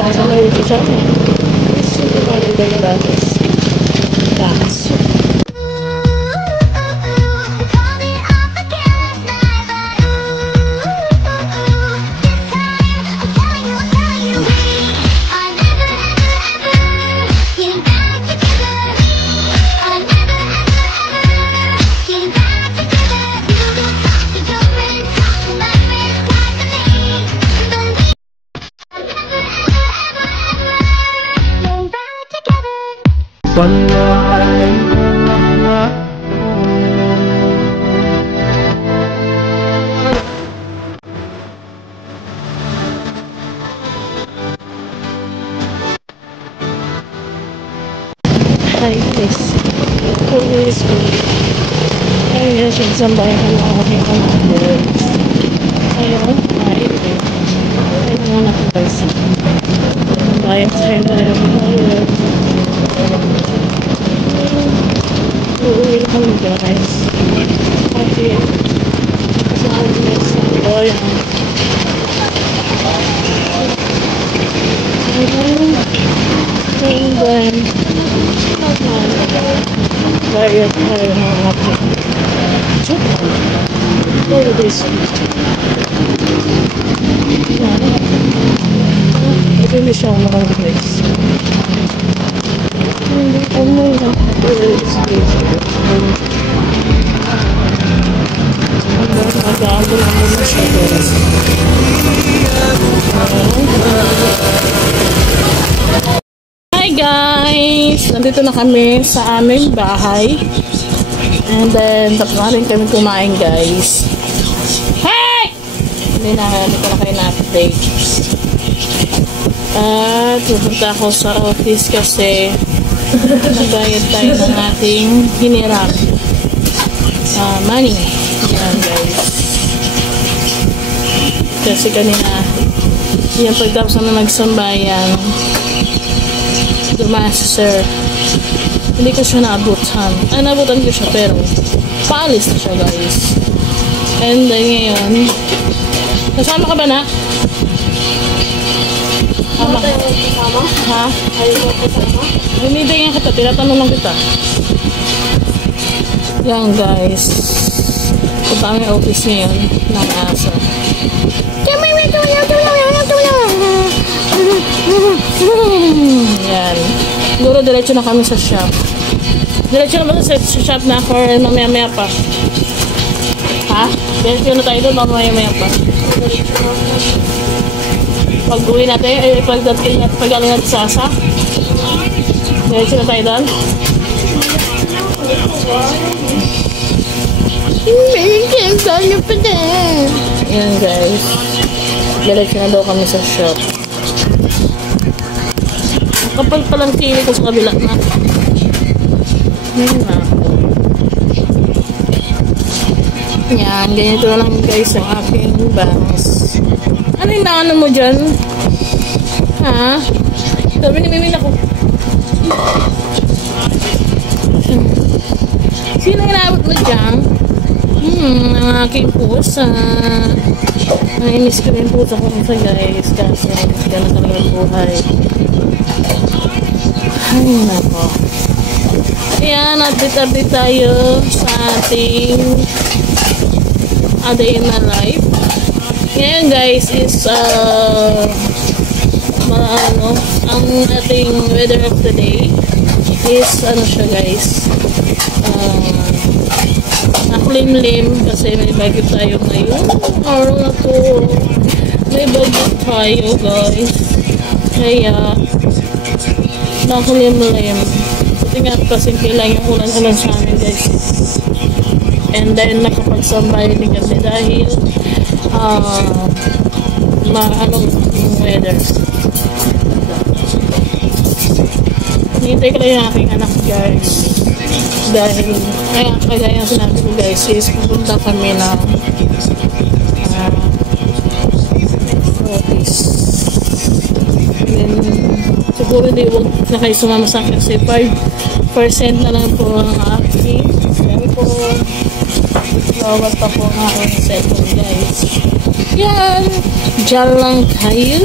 basa na yung isa. Gusto ko pa rin yung batas. Kaso. Hi guys, always ayun siya isang bahay ka lang ako yung kalang ayun, ayun nga na guys bayan sa ayun ayun uuwi kami guys kasi sa ayun sa bayan and then bayad tayo ng ating very busy ito na siya mga guys hindi ko muna very busy nag-aalo lang muna siya guys hi guys! Nandito na kami sa aming bahay. And then, tapos na rin kami kumain guys. Hey! Hindi ko na kayo na-update. At pupunta ako sa office kasi nagbayad tayo ng ating hiniram. Money. Yan guys. Kasi kanina, yung pagtapos namin magsambayan, dumaan si sir. Hindi ko siya naabutan. Naabutan ko siya pero paalis na siya guys. And then ngayon, kasama ka ba na? Kasama? Ha? Humintay nga kita. Tinatanong lang kita. Yan guys. Punta kami office ngayon ng asa. Yan. Siguro diretso na kami sa shop. Diretso na ba sa shop na or mamaya-maya pa? Ha? Diretso na tayo doon mamaya-maya pa. Pag-uwi natin, pag-aling natin sa asa. Diretso na tayo doon. Yan guys. Diretso na daw kami sa shop. Kapal pa lang sili ko sa kabila na. Yan na. Yan, ganito lang guys ang aking bangs. Ano yung naano mo dyan? Ha? Sabi ni Mimin ako. Sino inaabot mo dyan? Ang aking pusa. Nainis ko rin pusa ko sa guys. Kasi gano'n talaga buhay. Ay, nako. Ayan, update tayo sa ating A Day in My Life. Ngayon guys is ang ating weather of the day is ano siya guys nakulimlim kasi may bagyo tayo ngayon araw na to may bagyo tayo guys kaya nakulimlim tingnan kasi lang yung ulan-ulan sa amin guys and then nakapagsambay din kami dahil anong weather hintay ko lang yung aking anak guys dahil kaya yung sinabi ko guys is pupunta kami ng office and then siguro hindi huwag na kayo sumama sa akin kasi 5% na lang po ang aking cellphone bawat pa po ang aking cellphone guys yan dyan lang kayo.